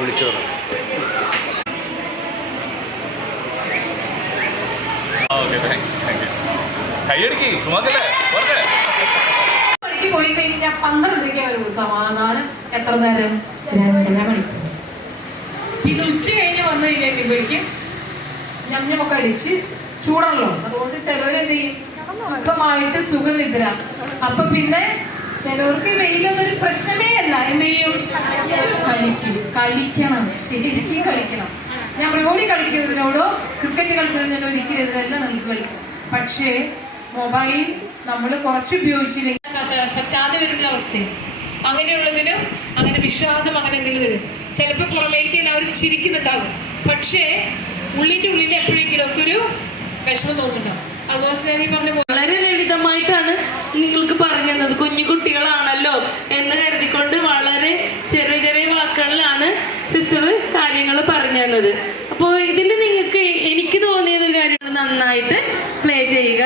വിളിച്ചത്. പോയി കഴിഞ്ഞാൽ 12:30 വരുള്ളൂ സമാധാനം. എത്ര നേരം? 2.5 മണിക്കൂർ. പിന്നെ ഉച്ച കഴിഞ്ഞ് വന്നു കഴിയുമ്പോഴേക്കും ഞമ്മൊക്കെ അടിച്ച് ചൂടല്ലോ. അതുകൊണ്ട് ചിലവരെന്ത് ചെയ്യും? സുഖമായിട്ട് സുഖനിദ്ര. അപ്പൊ പിന്നെ ചിലവർക്ക് വെയിലൊന്നൊരു പ്രശ്നമേ അല്ല. എന്ത് ചെയ്യും? കളിക്കണം, ശരിക്കും കളിക്കണം. ഞാൻ മൃഗോളി കളിക്കുന്നതിനോടോ ക്രിക്കറ്റ് കളിക്കുന്നതിനോടോ ഒരിക്കലും എതിരല്ല. നമുക്ക് കളിക്കും. പക്ഷേ മൊബൈൽ നമ്മൾ കുറച്ച് ഉപയോഗിച്ചില്ലെങ്കിൽ പറ്റാതെ വരുന്ന അവസ്ഥയും അങ്ങനെയുള്ളതിനും അങ്ങനെ വിഷാദം അങ്ങനെ എന്തെങ്കിലും വരും. ചിലപ്പോൾ പുറമേക്ക് എല്ലാവരും ചിരിക്കുന്നുണ്ടാകും, പക്ഷേ ഉള്ളിൻ്റെ ഉള്ളിൽ എപ്പോഴെങ്കിലും ഒക്കെ ഒരു വിഷമം തോന്നുന്നുണ്ടാവും. അതുപോലെ തന്നെ പറഞ്ഞ വളരെ ലളിതമായിട്ടാണ് നിങ്ങൾക്ക് പറഞ്ഞു തന്നത്. കുഞ്ഞു കുട്ടികളാണല്ലോ എന്ന് കരുതിക്കൊണ്ട് വളരെ ചെറിയ ചെറിയ വാക്കുകളിലാണ് സിസ്റ്റർ കാര്യങ്ങൾ പറഞ്ഞു തന്നത്. അപ്പോൾ ഇതിൽ നിങ്ങൾക്ക് എനിക്ക് തോന്നിയതൊരു കാര്യമാണ്, നന്നായിട്ട് പ്ലേ ചെയ്യുക.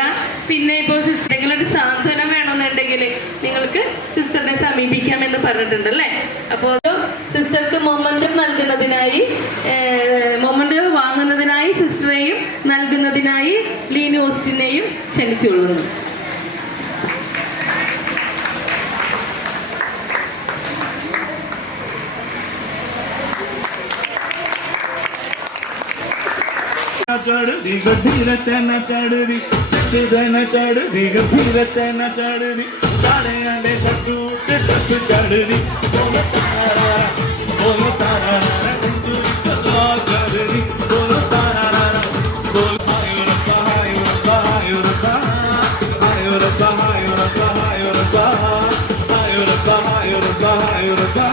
പിന്നെ ഇപ്പോൾ സിസ്റ്റർ ഒരു സാന്ത്വനം വേണമെന്നുണ്ടെങ്കിൽ നിങ്ങൾക്ക് സിസ്റ്ററിനെ സമീപിക്കാമെന്ന് പറഞ്ഞിട്ടുണ്ട് അല്ലേ? അപ്പോൾ സിസ്റ്റർക്ക് മൊമെന്റ് നൽകുന്നതിനായി, മൊമെന്റ് വാങ്ങുന്നതിനായി സിസ്റ്ററെയും നൽകുന്നതിനായി ലീനു ഓസ്റ്റിനെയും ക്ഷണിച്ചുകൊള്ളുന്നു. चढ़दी गभीरत न चढ़दी चढ़ न चढ़दी गभीरत न चढ़दी सारे आंडे छटू ते तक चढ़दी बोल तारा कला चढ़दी बोल तारा बोल आयुरता आयुरता आयुरता आयुरता आयुरता आयुरता आयुरता आयुरता आयुरता